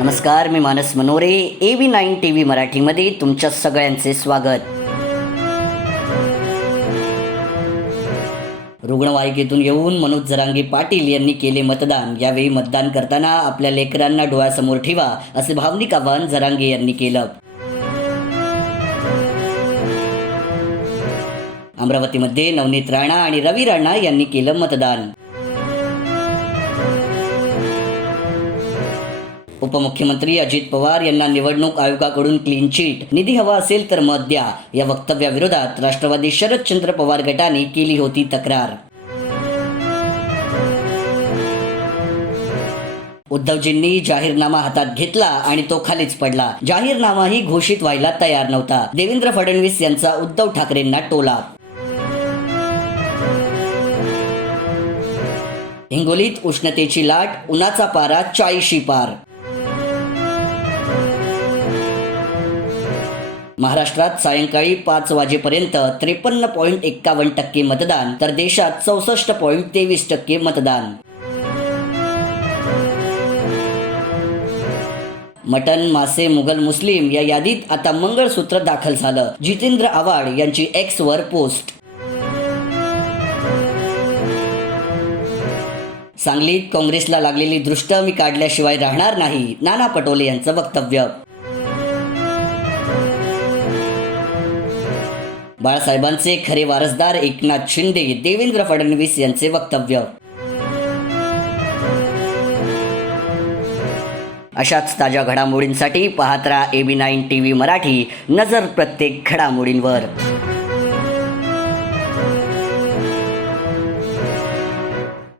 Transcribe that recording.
नमस्कार मी Manas Manore A V nine T V मराठीमध्ये तुमच्या सगळ्यांचे स्वागत. रुग्णवाहिकेतून येऊन मनोज जरांगे पाटील यांनी केले मतदान. यावेळी मतदान करताना आपल्या लेकरांना डोळ्यासमोर ठेवा असे भावनिक आवाहन जरांगे यांनी केलं. अमरावतीमध्ये नवनीत राणा आणि रवी राणा यांनी केलं मतदान. उपमुख्यमंत्री अजित पवार यांना निवडणूक आयोगाकडून क्लीन चिट निधी हवा असेल तर मत द्या. या वक्तव्याविरोधात राष्ट्रवादी शरदचंद्र पवार गटाने केली होती तक्रार. उद्धवजींनी जाहीरनामा हातात घेतला आणि तो खालीच पडला. जाहीरनामाही घोषित व्हायला तयार नव्हता. देवेंद्र फडणवीस यांचा उद्धव ठाकरेंना टोला. हिंगोलीत उष्णतेची लाट उन्हाचा पारा चाळीशी पार. महाराष्ट्रात सायंकाळी पाच वाजेपर्यंत त्रेपन्न पॉईंट एक्कावन्न टक्के मतदान तर देशात चौसष्ट पॉईंट तेवीस टक्के मतदान. मटन मासे मुघल मुस्लिम या यादीत आता मंगळसूत्र दाखल झालं. जितेंद्र आव्हाड यांची एक्स वर पोस्ट. सांगलीत काँग्रेसला लागलेली दृष्ट मी काढल्याशिवाय राहणार नाही नाना पटोले यांचं वक्तव्य. बाळासाहेबांचे खरे वारसदार एकनाथ शिंदे देवेंद्र फडणवीस यांचे वक्तव्य. अशाच ताज्या घडामोडींसाठी पाहत राहा AB nine T V Marathi. नजर प्रत्येक घडामोडींवर.